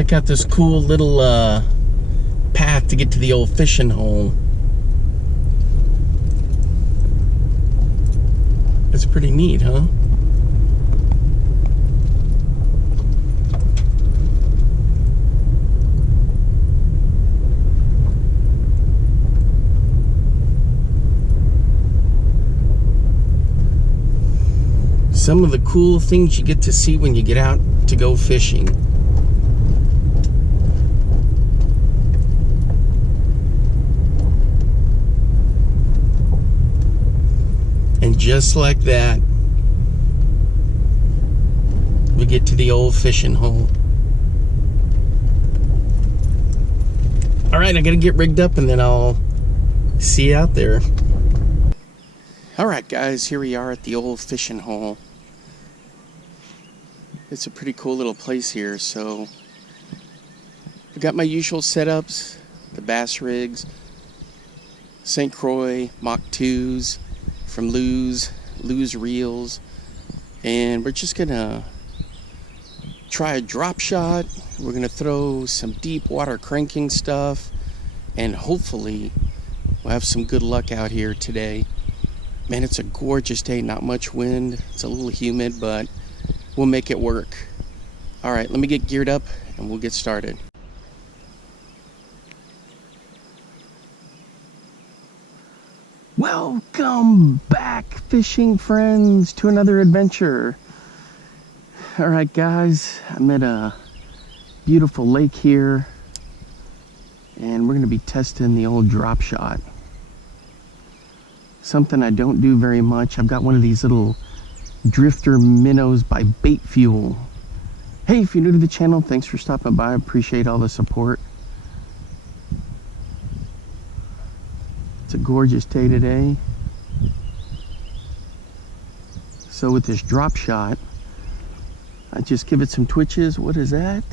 Check out this cool little path to get to the old fishing hole. It's pretty neat, huh? Some of the cool things you get to see when you get out to go fishing. And just like that, we get to the old fishing hole. All right, I gotta get rigged up and then I'll see you out there. All right, guys, here we are at the old fishing hole. It's a pretty cool little place here. So I've got my usual setups, the bass rigs, St. Croix Mach 2s from Lew's reels, and we're just gonna try a drop shot. We're gonna throw some deep water cranking stuff, and hopefully we'll have some good luck out here today. Man, it's a gorgeous day, not much wind. It's a little humid, but we'll make it work. All right, let me get geared up and we'll get started. Welcome back, fishing friends, to another adventure. All right, guys, I'm at a beautiful lake here, and we're gonna be testing the old drop shot. Something I don't do very much. I've got one of these little Drifter Minnows by Bait Fuel. Hey, if you're new to the channel, thanks for stopping by. I appreciate all the support. It's a gorgeous day today. So with this drop shot, I just give it some twitches. What is that?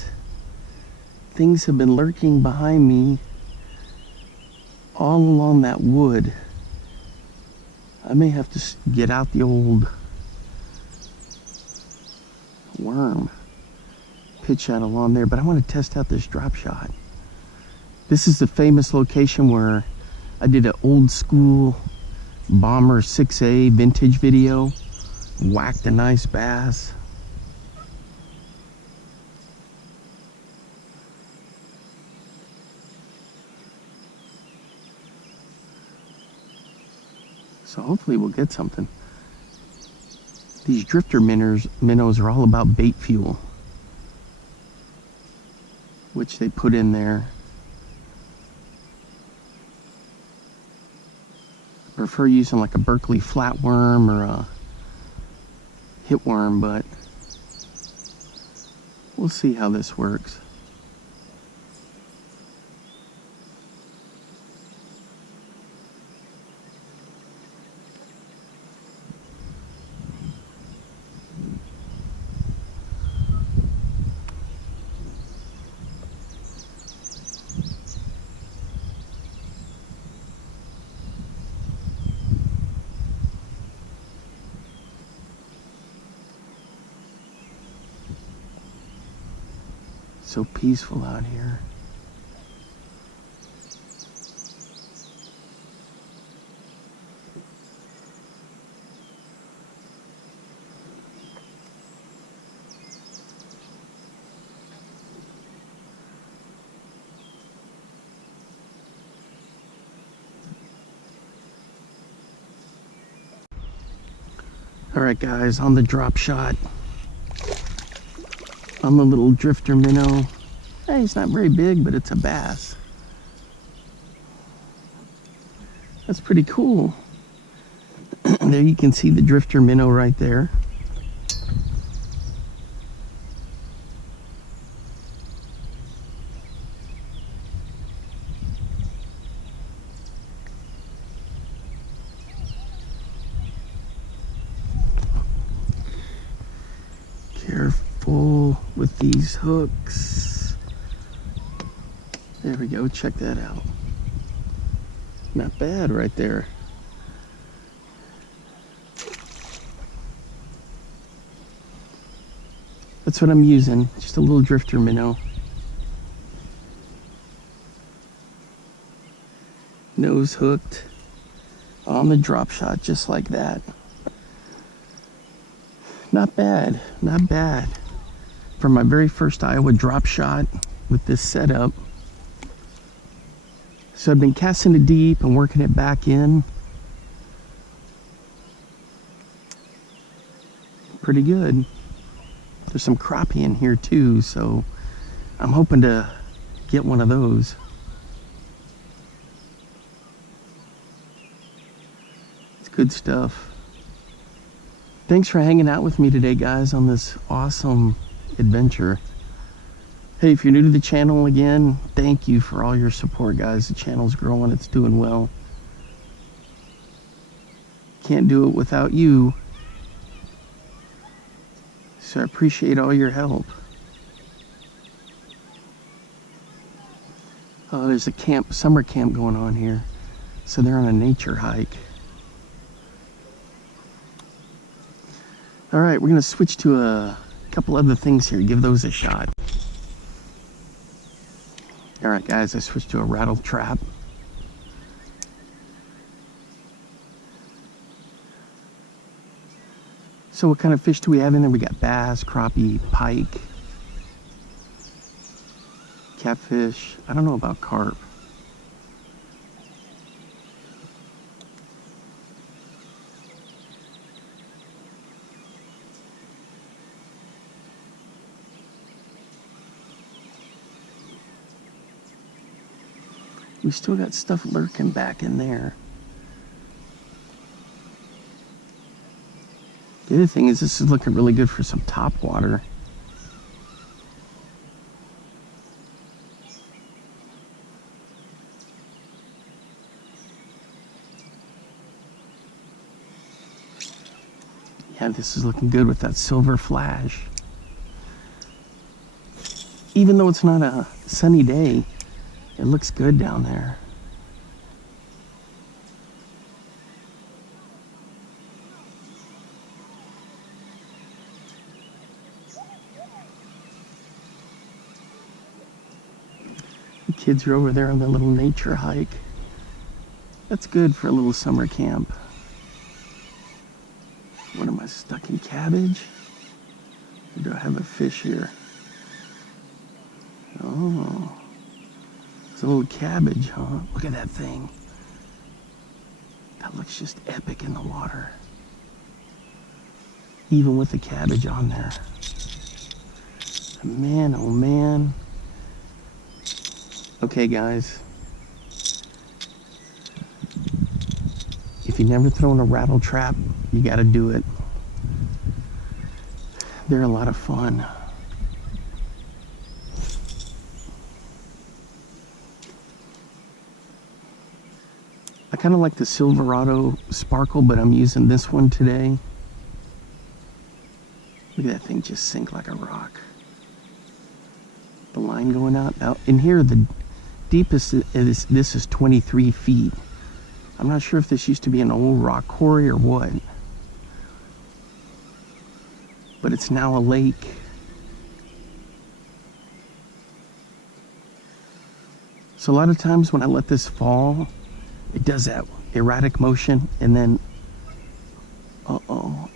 Things have been lurking behind me all along that wood. I may have to get out the old worm, pitch out along there, but I want to test out this drop shot. This is the famous location where I did an old school Bomber 6A vintage video, whacked a nice bass. So hopefully we'll get something. These Drifter minnows are all about bait fuel, which they put in there. I prefer using like a Berkeley flatworm or a hitworm, but we'll see how this works. So peaceful out here. All right, guys, on the drop shot. On the little Drifter Minnow. Hey, it's not very big, but it's a bass. That's pretty cool. There you can see the Drifter Minnow right there. Careful with these hooks. There we go, check that out. Not bad right there. That's what I'm using, just a little Drifter Minnow. Nose hooked on the drop shot, just like that. Not bad, not bad. For my very first Iowa drop shot with this setup. So I've been casting it deep and working it back in. Pretty good. There's some crappie in here too, so I'm hoping to get one of those. It's good stuff. Thanks for hanging out with me today, guys, on this awesome adventure. Hey, if you're new to the channel, again, thank you for all your support, guys. The channel's growing, it's doing well. Can't do it without you. So I appreciate all your help. Oh, there's a camp, summer camp going on here. So they're on a nature hike. All right, we're gonna switch to a couple other things here, give those a shot. All right, guys, I switched to a rattle trap. So what kind of fish do we have in there? We got bass, crappie, pike, catfish. I don't know about carp. We still got stuff lurking back in there. The other thing is, this is looking really good for some top water. Yeah, this is looking good with that silver flash. Even though it's not a sunny day, it looks good down there. The kids are over there on their little nature hike. That's good for a little summer camp. What am I stuck in, cabbage? Or do I have a fish here? Oh. It's a little cabbage, huh? Look at that thing. That looks just epic in the water. Even with the cabbage on there. Man, oh man. Okay, guys. If you've never thrown a rattle trap, you gotta do it. They're a lot of fun. I kind of like the Silverado Sparkle, but I'm using this one today. Look at that thing just sink like a rock. The line going out. Now, in here, the deepest is, this is 23 feet. I'm not sure if this used to be an old rock quarry or what. But it's now a lake. So a lot of times when I let this fall, it does that erratic motion, and then,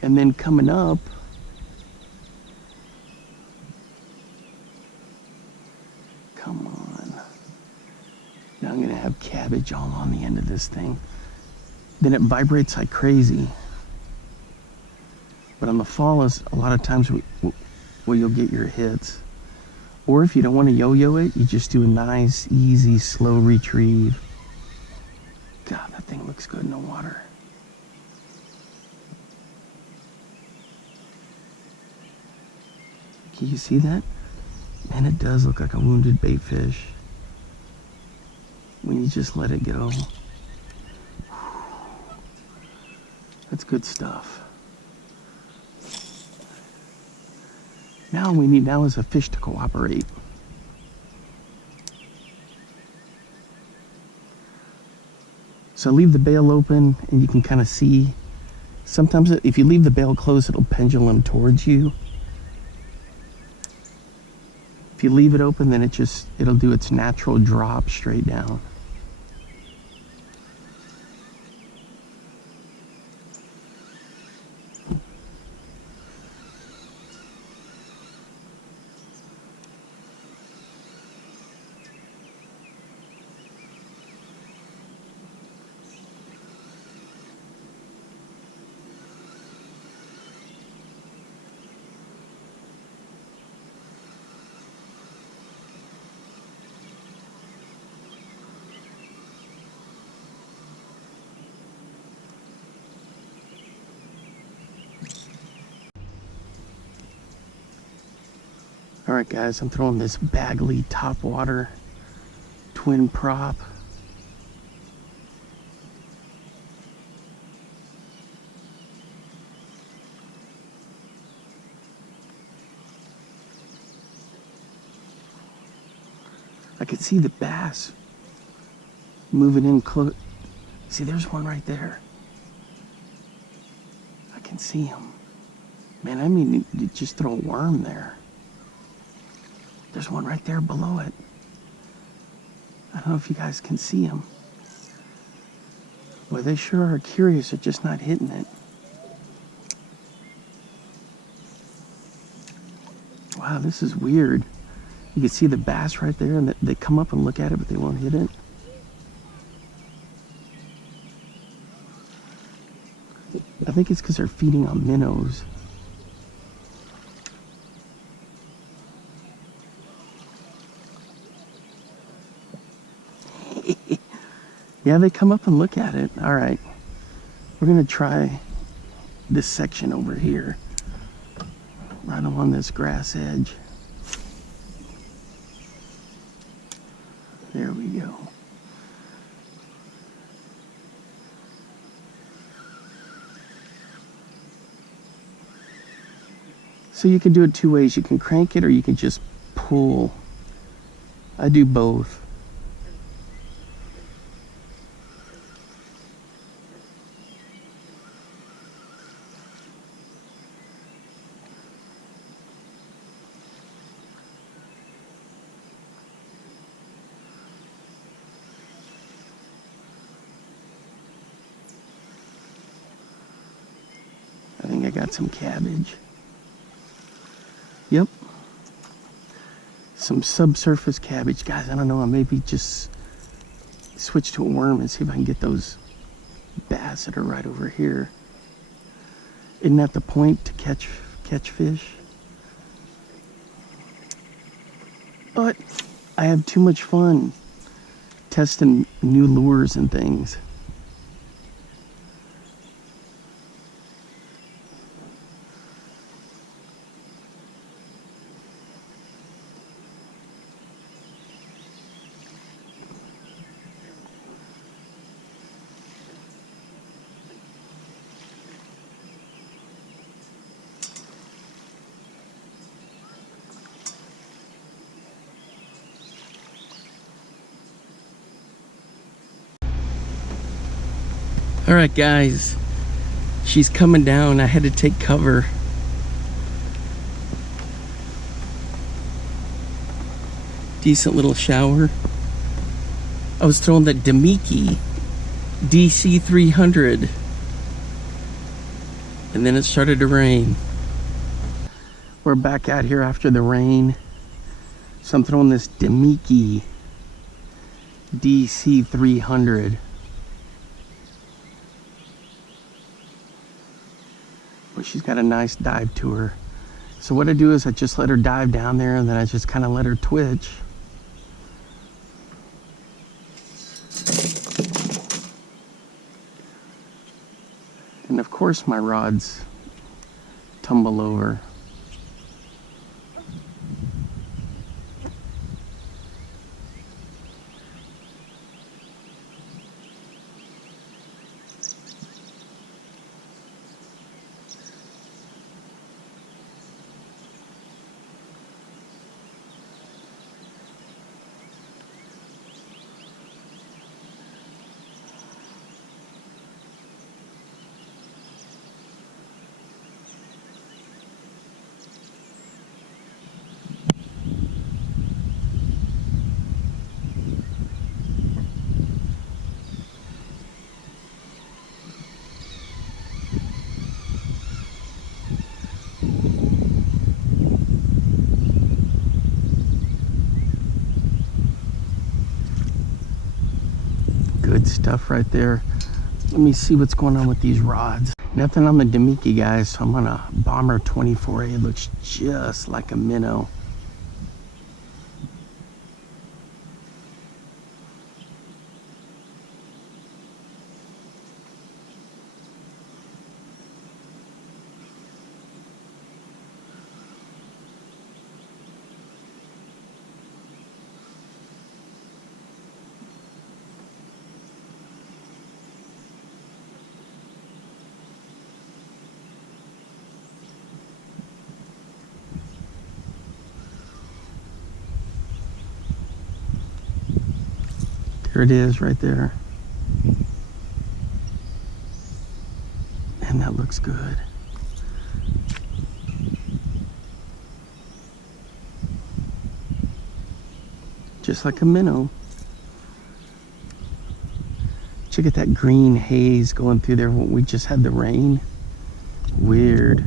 and then coming up, come on. Now I'm gonna have cabbage all on the end of this thing. Then it vibrates like crazy. But on the fall is a lot of times where you'll get your hits. Or if you don't want to yo-yo it, you just do a nice, easy, slow retrieve. God, that thing looks good in the water. Can you see that? Man, it does look like a wounded bait fish when you just let it go. That's good stuff. Now all we need now is a fish to cooperate. So leave the bail open and you can kind of see. Sometimes if you leave the bail closed, it'll pendulum towards you. If you leave it open, then it'll do its natural drop straight down. Alright guys, I'm throwing this Bagley top water twin prop. I could see the bass moving in close. See, there's one right there. I can see him. Man, I mean, you just throw a worm there. There's one right there below it. I don't know if you guys can see him. Boy, they sure are curious at just not hitting it. Wow, this is weird. You can see the bass right there, and they come up and look at it, but they won't hit it. I think it's because they're feeding on minnows. Yeah, they come up and look at it. All right, we're gonna try this section over here, right along this grass edge. There we go. So you can do it two ways. You can crank it or you can just pull. I do both. I think I got some cabbage. Yep. Some subsurface cabbage. Guys, I don't know, I maybe just switch to a worm and see if I can get those bass that are right over here. Isn't that the point, to catch fish? But I have too much fun testing new lures and things. All right, guys, she's coming down. I had to take cover. Decent little shower. I was throwing the Demiki DC 300, and then it started to rain. We're back out here after the rain, so I'm throwing this Demiki DC 300. She's got a nice dive to her. So what I do is I just let her dive down there, and then I just kind of let her twitch. And of course my rods tumble over. Good stuff right there. Let me see what's going on with these rods. Nothing on the Demiki, guys, so I'm on a Bomber 24A. It looks just like a minnow. Here it is right there. And that looks good. Just like a minnow. Check out that green haze going through there when we just had the rain. Weird.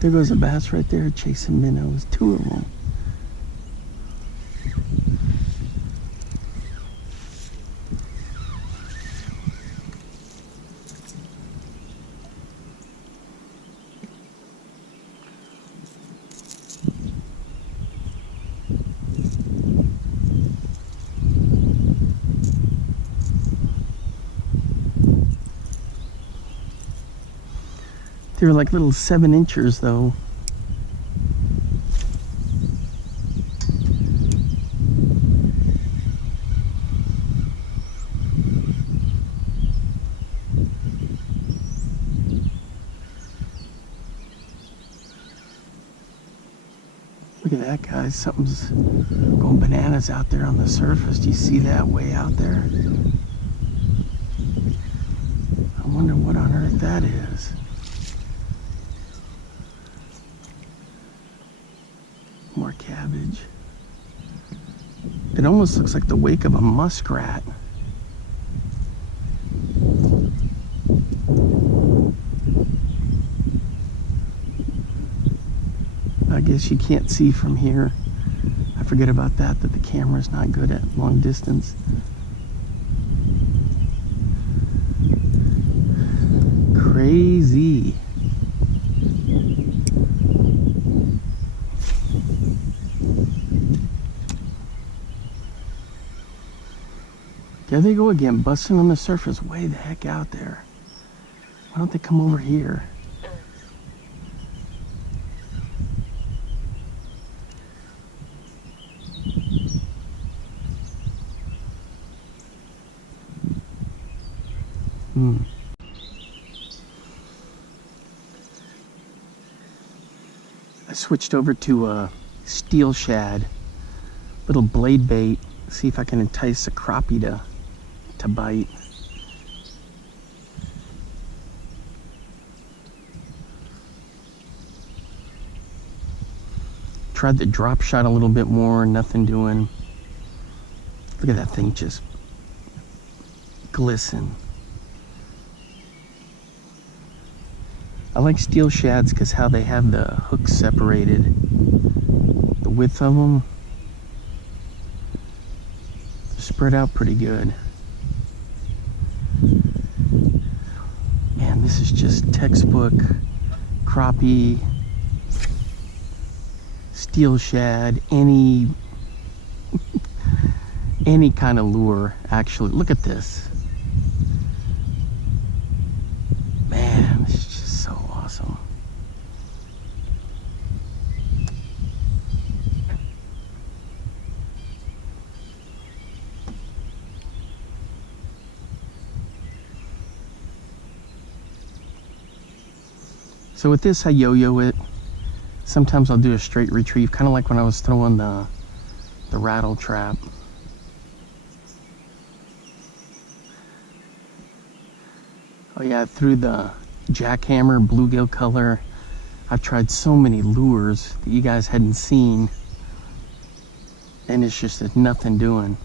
There goes a bass right there chasing minnows, 2 of them. They were like little 7-inchers though. Look at that, guys. Something's going bananas out there on the surface. Do you see that way out there? I wonder what on earth that is. More cabbage. It almost looks like the wake of a muskrat. I guess you can't see from here. I forget about that the camera's not good at long distance. Crazy. There they go again, busting on the surface way the heck out there. Why don't they come over here? I switched over to a steel shad, little blade bait. See if I can entice a crappie to bite. Tried the drop shot a little bit more, nothing doing. Look at that thing just glisten. I like steel shads because how they have the hooks separated, the width of them, spread out pretty good. Man, this is just textbook crappie, steel shad, any kind of lure. Actually, look at this. Man, this is just so awesome. So with this, I yo-yo it. Sometimes I'll do a straight retrieve, kind of like when I was throwing the rattle trap. Oh yeah, through the jackhammer bluegill color. I've tried so many lures that you guys hadn't seen, and it's just there's nothing doing.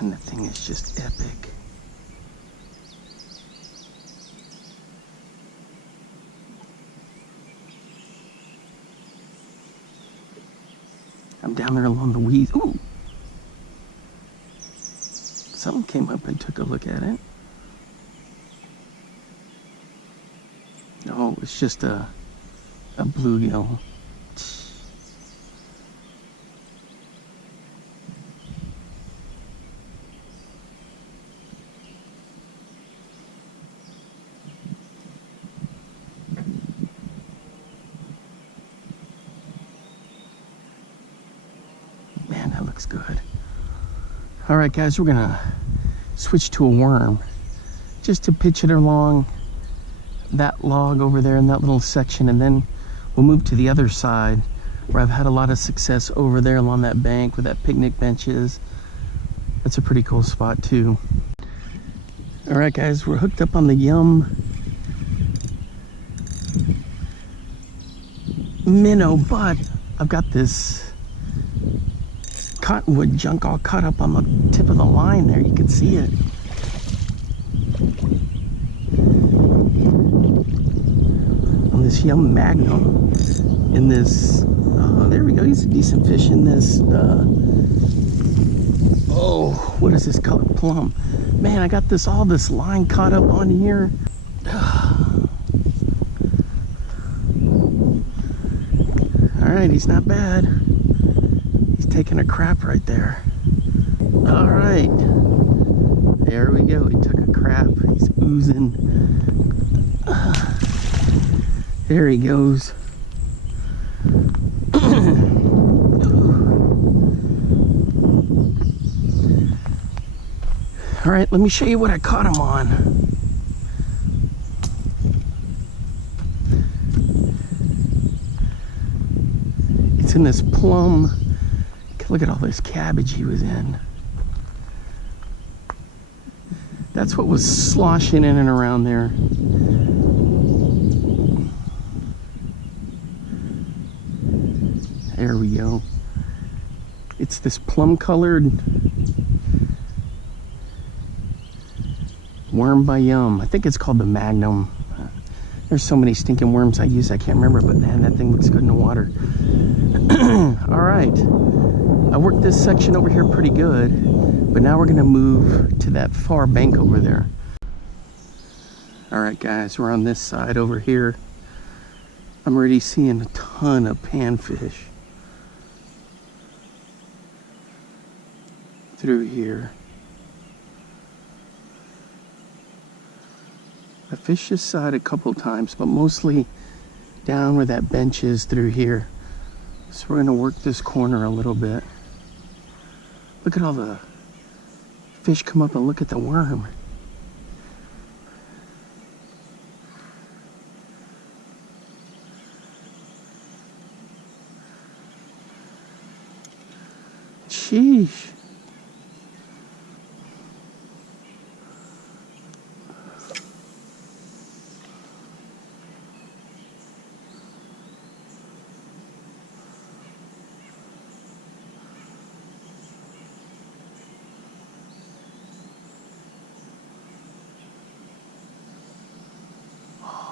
Man, the thing is just epic. I'm down there along the weeds. Ooh! Something came up and took a look at it. No, it's just a bluegill. Man, that looks good. All right, guys, we're gonna switch to a worm just to pitch it along that log over there in that little section, and then we'll move to the other side where I've had a lot of success over there along that bank where that picnic bench is. That's a pretty cool spot too. All right, guys, we're hooked up on the Yum Minnow, but I've got this cottonwood junk all caught up on the tip of the line there. You can see it. On this Yum Magnum in this, oh, there we go. He's a decent fish in this, oh, what is this color? Plum. Man, I got all this line caught up on here. All right, he's not bad. He's taking a crap right there. All right, there we go. He took a crap. He's oozing. There he goes. All right, let me show you what I caught him on. It's in this plum. Look at all this cabbage he was in. That's what was sloshing in and around there. There we go. It's this plum colored worm by Yum. I think it's called the Magnum. There's so many stinking worms I use, I can't remember, but man, that thing looks good in the water. All right, I worked this section over here pretty good, but now we're gonna move to that far bank over there. All right, guys, we're on this side over here. I'm already seeing a ton of panfish through here. I fished this side a couple times, but mostly down where that bench is through here. So we're gonna work this corner a little bit. Look at all the fish come up and look at the worm. Sheesh.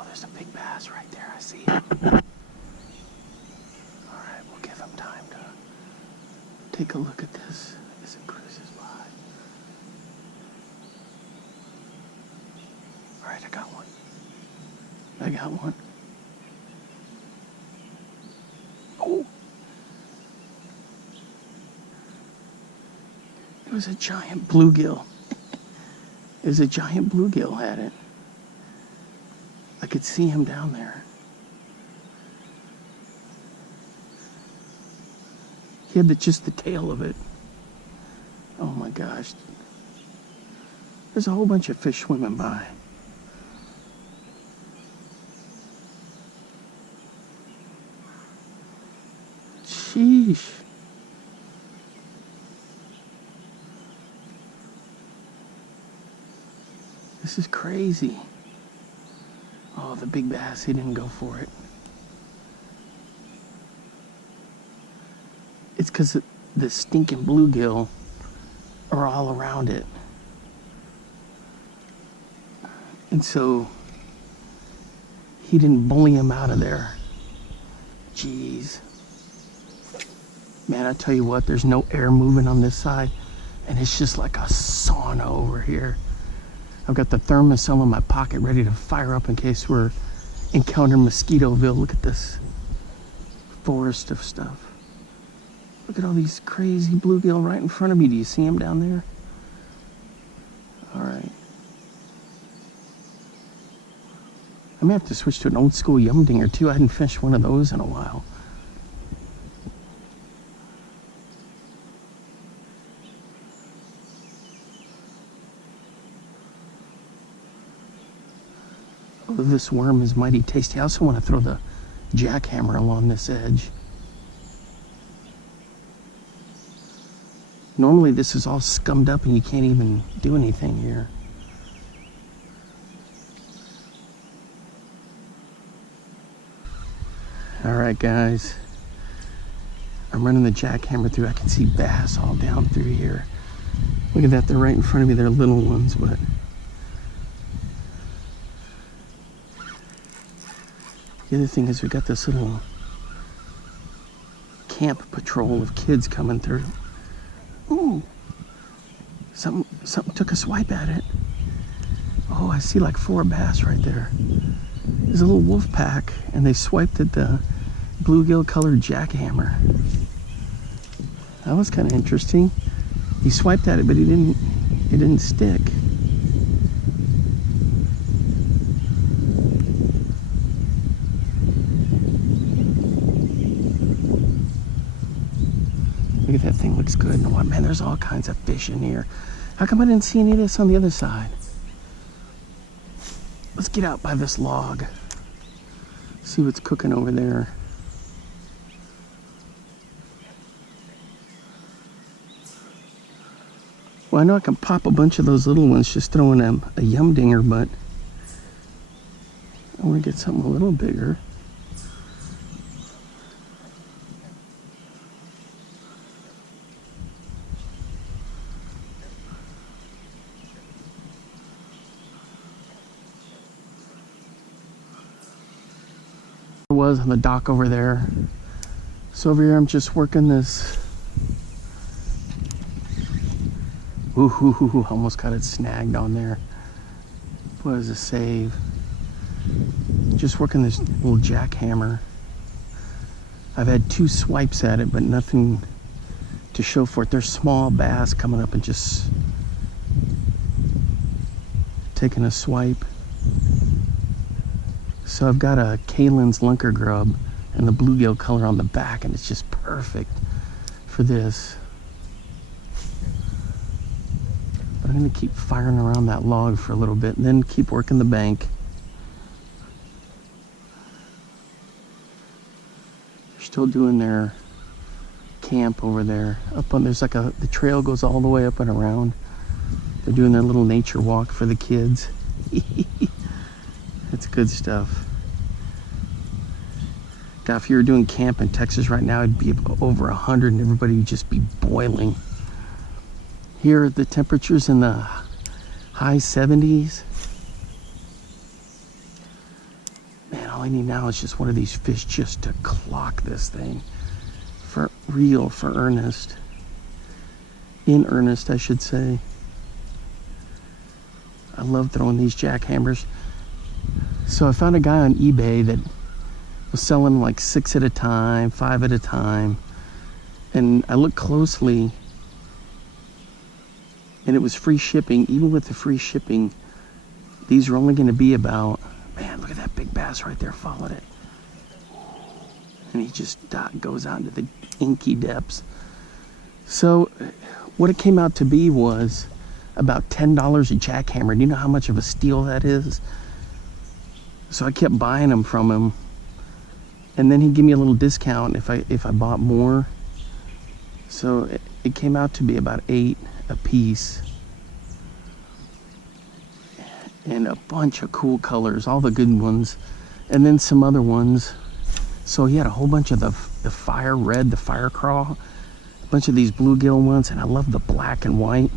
There's a big bass right there. I see him. All right, we'll give him time to take a look at this as it cruises by. All right, I got one. I got one. Oh! It was a giant bluegill. It was a giant bluegill had it. I could see him down there. He had just the tail of it. Oh my gosh. There's a whole bunch of fish swimming by. Sheesh. This is crazy. Oh, the big bass, he didn't go for it. It's because the stinking bluegill are all around it. And so he didn't bully him out of there. Jeez. Man, I tell you what, there's no air moving on this side, and it's just like a sauna over here. I've got the thermosol in my pocket ready to fire up in case we're encountering Mosquitoville. Look at this forest of stuff. Look at all these crazy bluegill right in front of me. Do you see them down there? All right. I may have to switch to an old school Yum Dinger too. I hadn't fished one of those in a while. Oh, this worm is mighty tasty. I also want to throw the jackhammer along this edge. Normally this is all scummed up and you can't even do anything here. Alright guys, I'm running the jackhammer through. I can see bass all down through here. Look at that, they're right in front of me. They're little ones, but the other thing is we got this little camp patrol of kids coming through. Ooh, something took a swipe at it. Oh, I see like 4 bass right there. There's a little wolf pack, and they swiped at the bluegill colored jackhammer. That was kind of interesting. He swiped at it, but it didn't stick. Look at that thing, looks good. And what, man, there's all kinds of fish in here. How come I didn't see any of this on the other side? Let's get out by this log. See what's cooking over there. Well, I know I can pop a bunch of those little ones just throwing a Yum Dinger, but I want to get something a little bigger. Was on the dock over there. So over here I'm just working this. Ooh, almost got it snagged on there. What is a save? Just working this little jackhammer. I've had 2 swipes at it, but nothing to show for it. There's small bass coming up and just taking a swipe. So I've got a Kalen's Lunker Grub and the bluegill color on the back, and it's just perfect for this. But I'm gonna keep firing around that log for a little bit and then keep working the bank. They're still doing their camp over there. Up on, there's like the trail goes all the way up and around. They're doing their little nature walk for the kids. It's good stuff. God, if you were doing camp in Texas right now, it'd be over 100 and everybody would just be boiling. Here, the temperature's in the high 70s. Man, all I need now is just one of these fish just to clock this thing. For real, for earnest. In earnest, I should say. I love throwing these jackhammers. So I found a guy on eBay that was selling like 6 at a time, 5 at a time. And I looked closely and it was free shipping. Even with the free shipping, these are only going to be about, man, look at that big bass right there, followed it. And he just goes out into the inky depths. So what it came out to be was about $10 a jackhammer. Do you know how much of a steal that is? So I kept buying them from him, and then he'd give me a little discount if I bought more. So it came out to be about 8 a piece, and a bunch of cool colors, all the good ones, and then some other ones. So he had a whole bunch of the fire red, the fire crawl, a bunch of these bluegill ones, and I love the black and white.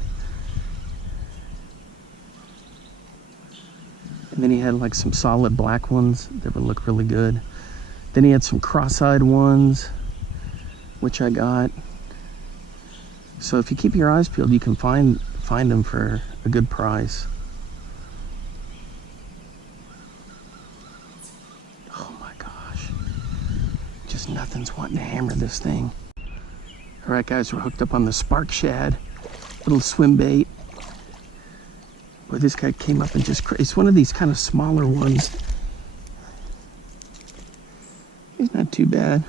And then he had like some solid black ones that would look really good. Then he had some cross-eyed ones, which I got. So if you keep your eyes peeled, you can find them for a good price. Oh my gosh. Just nothing's wanting to hammer this thing. All right, guys, we're hooked up on the Spark Shad, little swim bait. Boy, this guy came up and just, it's one of these kind of smaller ones. He's not too bad.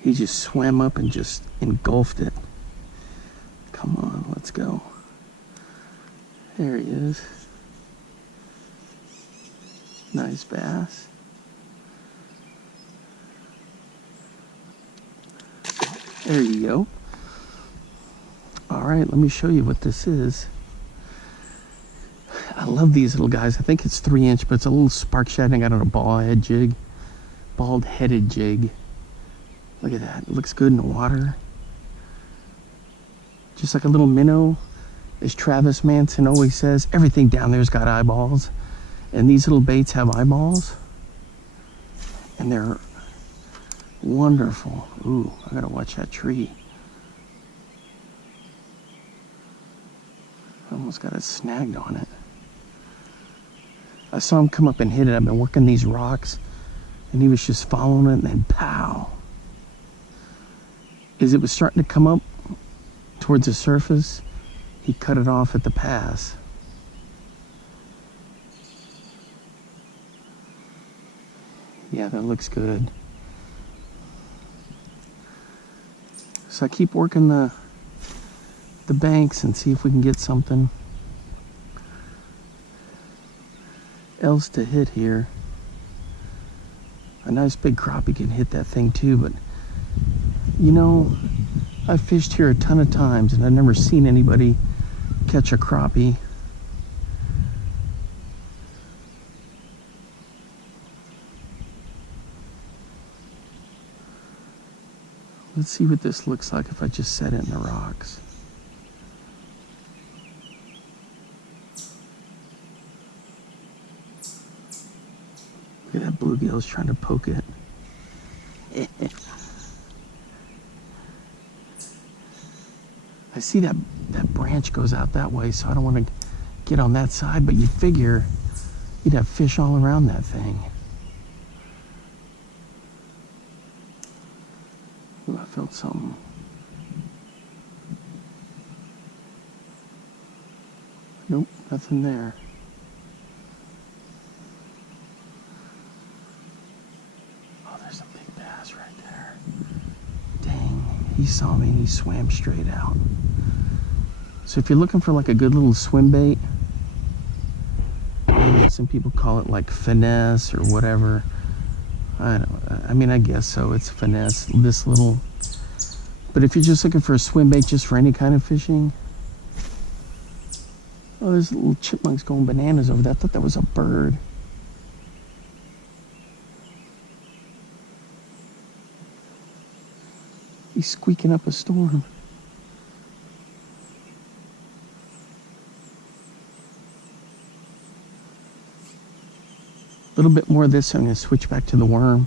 He just swam up and just engulfed it. Come on, let's go. There he is. Nice bass. There you go. All right, let me show you what this is. I love these little guys. I think it's 3-inch, but it's a little Spark Shad. I got it on a bald-headed jig. Look at that. It looks good in the water. Just like a little minnow. As Travis Manson always says, everything down there's got eyeballs. And these little baits have eyeballs. And they're wonderful. Ooh, I gotta watch that tree. I almost got it snagged on it. I saw him come up and hit it. I've been working these rocks, and he was just following it, and then pow. As it was starting to come up towards the surface, he cut it off at the pass. Yeah, that looks good. So I keep working the banks and see if we can get something else to hit here. A nice big crappie can hit that thing too, but you know, I've fished here a ton of times and I've never seen anybody catch a crappie. Let's see what this looks like if I just set it in the rocks. Look at that bluegill's trying to poke it. I see that branch goes out that way, so I don't want to get on that side, but you'd figure you'd have fish all around that thing. Ooh, I felt something. Nope, nothing there. Oh, there's a big bass right there. Dang, he saw me and he swam straight out. So if you're looking for like a good little swim bait, some people call it like finesse or whatever. I mean, I guess so. It's finesse, this little. But if you're just looking for a swim bait just for any kind of fishing. Oh, there's little chipmunks going bananas over there. I thought that was a bird. He's squeaking up a storm. A little bit more of this, I'm going to switch back to the worm,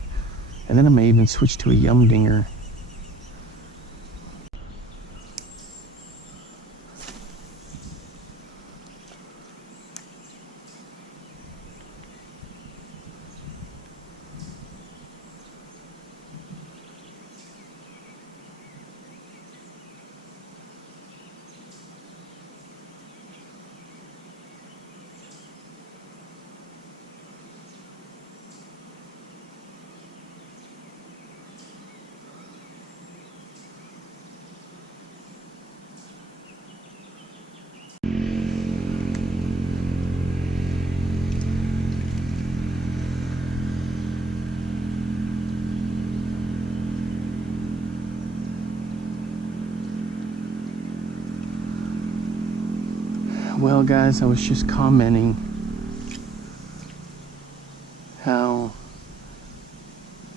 and then I may even switch to a yum dinger. Well, guys, I was just commenting how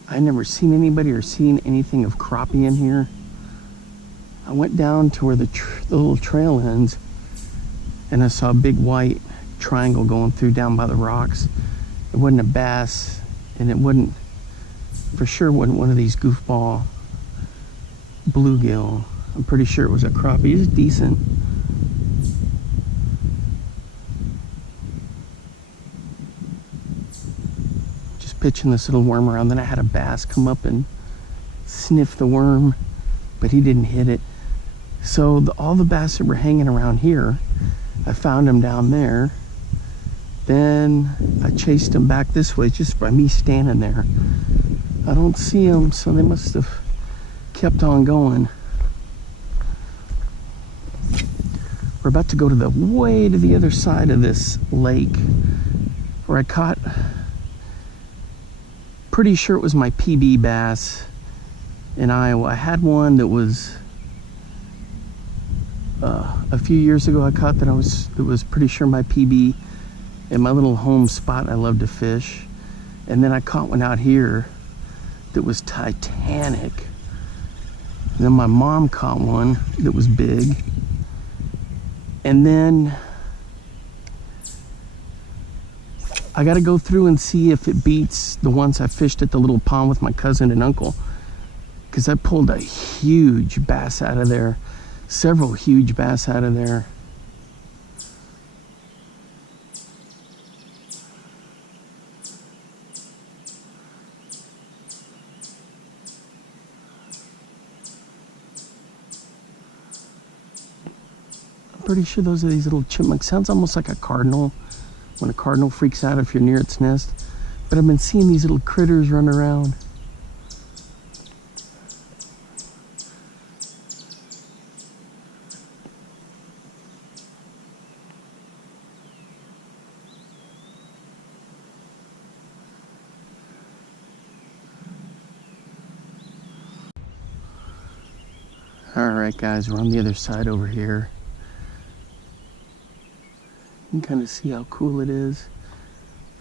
I never seen anybody or seen anything of crappie in here. I went down to where the little trail ends, and I saw a big white triangle going through down by the rocks. It wasn't a bass, and it wasn't, for sure wasn't one of these goofball bluegill. I'm pretty sure it was a crappie. He's decent. Just pitching this little worm around. Then I had a bass come up and sniff the worm, but he didn't hit it. So all the bass that were hanging around here, I found them down there. Then I chased them back this way just by me standing there. I don't see them, so they must have kept on going. We're about to go to the way to the other side of this lake where I caught, pretty sure it was my PB bass in Iowa. I had one that was a few years ago I caught that it was pretty sure my PB in my little home spot I love to fish. And then I caught one out here that was Titanic. And then my mom caught one that was big. And then I got to go through and see if it beats the ones I fished at the little pond with my cousin and uncle, because I pulled a huge bass out of there, several huge bass out of there. Pretty sure those are these little chipmunks. Sounds almost like a cardinal, when a cardinal freaks out if you're near its nest. But I've been seeing these little critters run around. Alright guys, we're on the other side over here. You can kind of see how cool it is.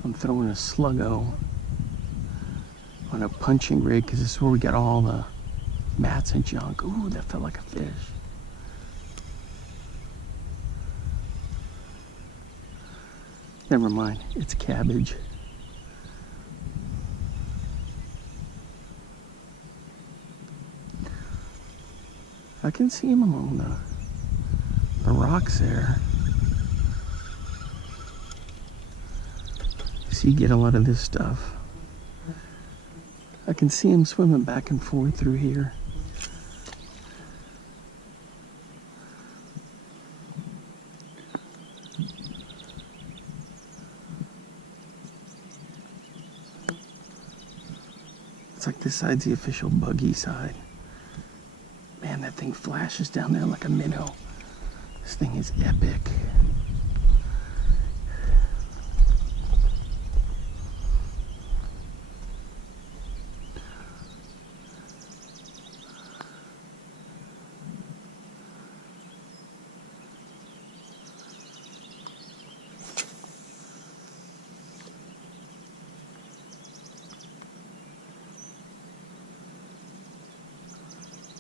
I'm throwing a sluggo on a punching rig because this is where we got all the mats and junk. Ooh, that felt like a fish. Never mind, it's cabbage. I can see him among the rocks there. So you get a lot of this stuff. I can see him swimming back and forth through here. It's like this side's the official buggy side. Man, that thing flashes down there like a minnow. This thing is epic.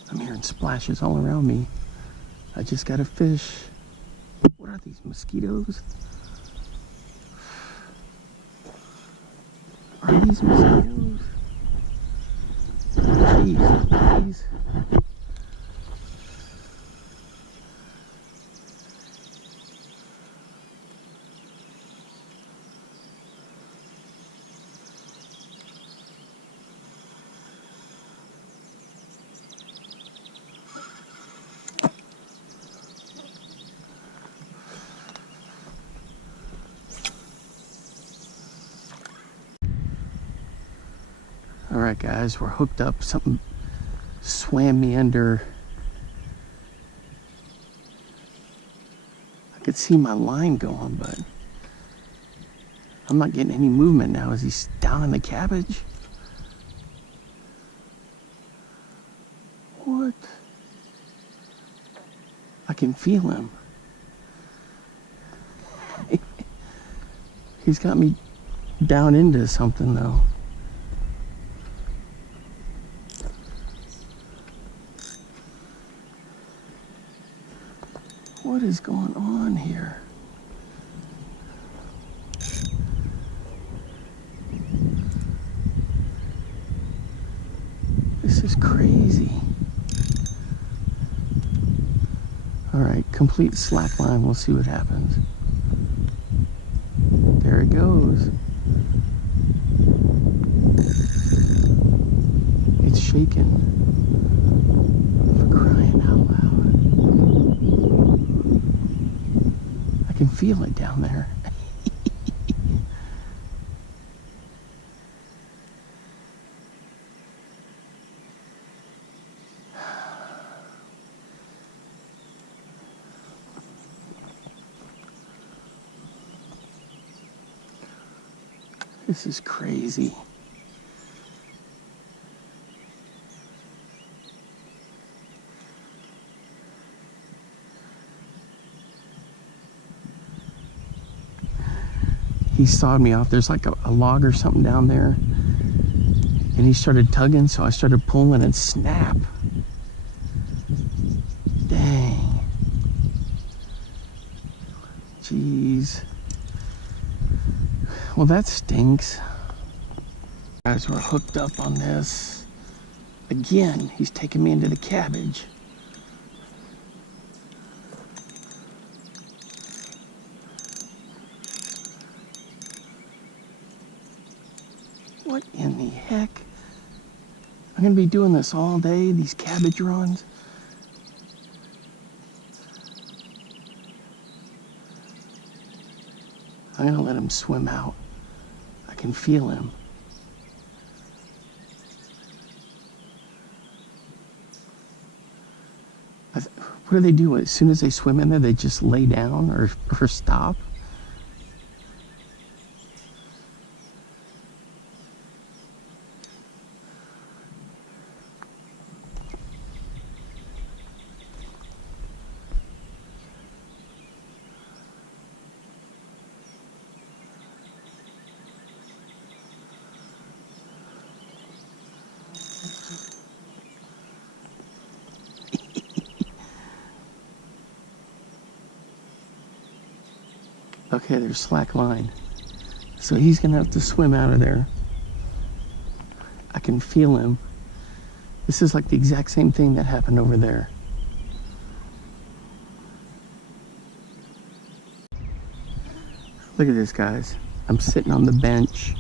I'm hearing splashes all around me. I just got a fish. What are these, mosquitoes? Are these mosquitoes? Jeez, please. Alright guys, we're hooked up. Something swam me under. I could see my line going, but I'm not getting any movement now. Is he down in the cabbage? What? I can feel him. He's got me down into something though. What is going on here? This is crazy. All right, complete slack line. We'll see what happens. There it goes. It's shaking. For crying out loud. I can feel it down there. This is crazy. He sawed me off. There's like a log or something down there. And he started tugging, so I started pulling and snap. Dang. Jeez. Well, that stinks. Guys, we're hooked up on this. Again, he's taking me into the cabbage. What in the heck? I'm gonna be doing this all day, these cabbage runs. I'm gonna let him swim out. I can feel him. What do they do? As soon as they swim in there, they just lay down or stop? Okay, there's slack line. So he's gonna have to swim out of there. I can feel him. This is like the exact same thing that happened over there. Look at this, guys. I'm sitting on the bench.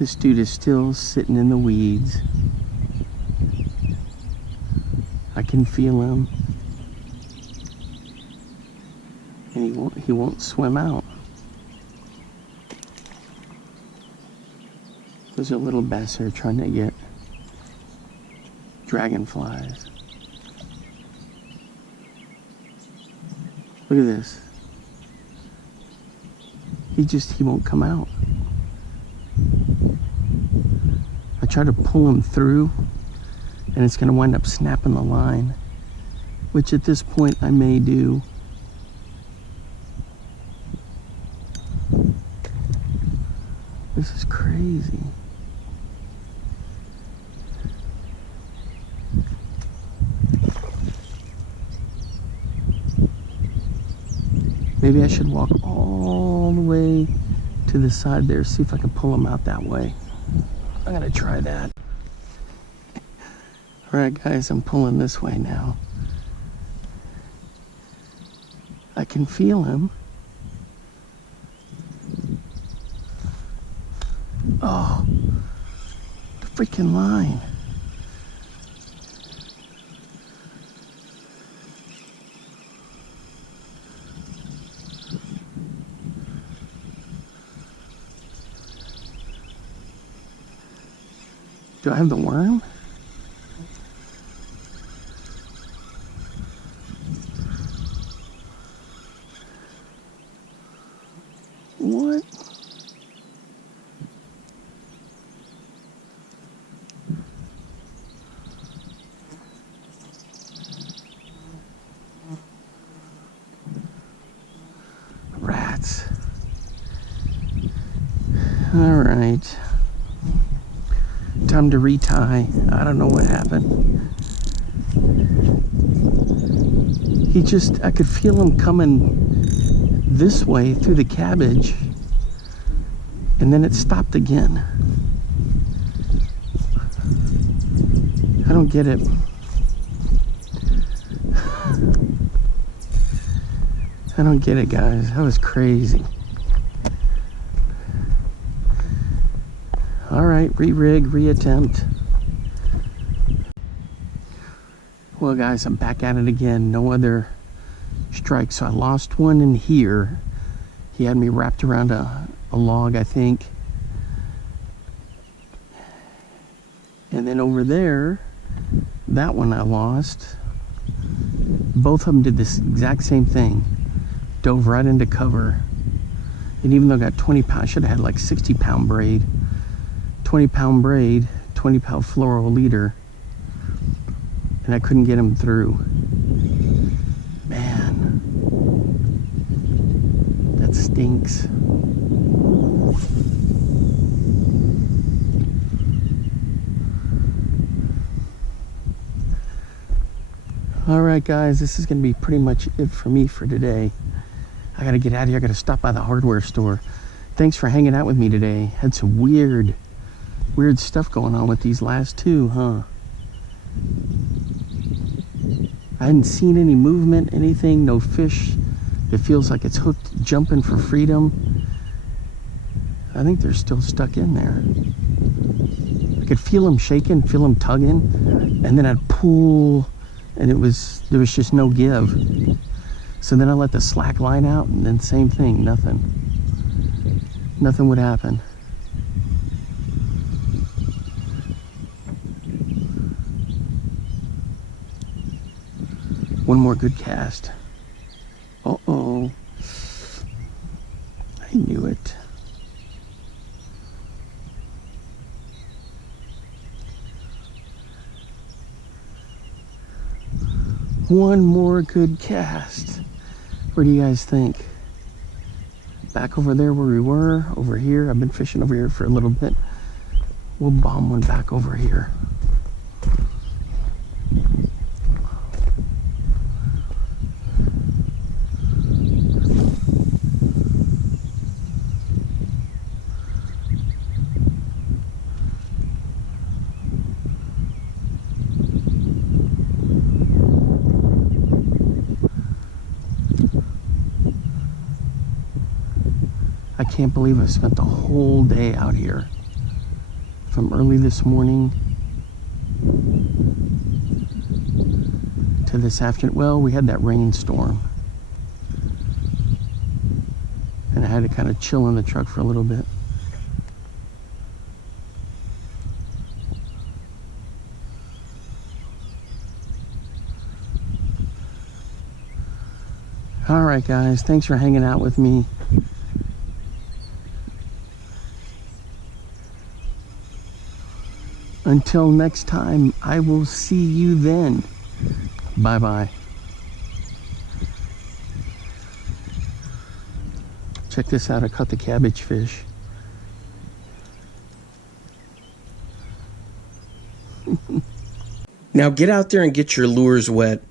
This dude is still sitting in the weeds. I can feel him. And he won't swim out. There's a little bass here trying to get dragonflies. Look at this. He won't come out. I try to pull him through and it's gonna wind up snapping the line, which at this point I may do. This is crazy. Maybe I should walk all the way to the side there, see if I can pull them out that way. I'm gonna try that. All right, guys, I'm pulling this way now. I can feel him. Oh, the freaking line. Do I have the worm? What? Rats. All right. Time to retie. I don't know what happened. I could feel him coming this way through the cabbage, and then it stopped again. I don't get it. I don't get it, guys. That was crazy. All right, re-rig, re-attempt. Well, guys, I'm back at it again. No other strikes. So I lost one in here. He had me wrapped around a log, I think. And then over there, that one I lost. Both of them did this exact same thing. Dove right into cover. And even though I got 20 pounds, I should have had like 60-pound braid. 20-pound braid, 20-pound fluoro leader. And I couldn't get him through. Man. That stinks. Alright guys, this is going to be pretty much it for me for today. I got to get out of here. I got to stop by the hardware store. Thanks for hanging out with me today. Had some weird stuff going on with these last two, huh? I hadn't seen any movement, anything, no fish. It feels like it's hooked, jumping for freedom. I think they're still stuck in there. I could feel them shaking, feel them tugging, and then I'd pull, and there was just no give. So then I let the slack line out, and then same thing, nothing. Nothing would happen. One more good cast. Uh-oh. I knew it. One more good cast. What do you guys think? Back over there where we were, over here. I've been fishing over here for a little bit. We'll bomb one back over here. I can't believe I spent the whole day out here. From early this morning to this afternoon. Well, we had that rainstorm. And I had to kind of chill in the truck for a little bit. All right, guys. Thanks for hanging out with me. Until next time, I will see you then. Bye-bye. Check this out. I caught the cabbage fish. Now get out there and get your lures wet.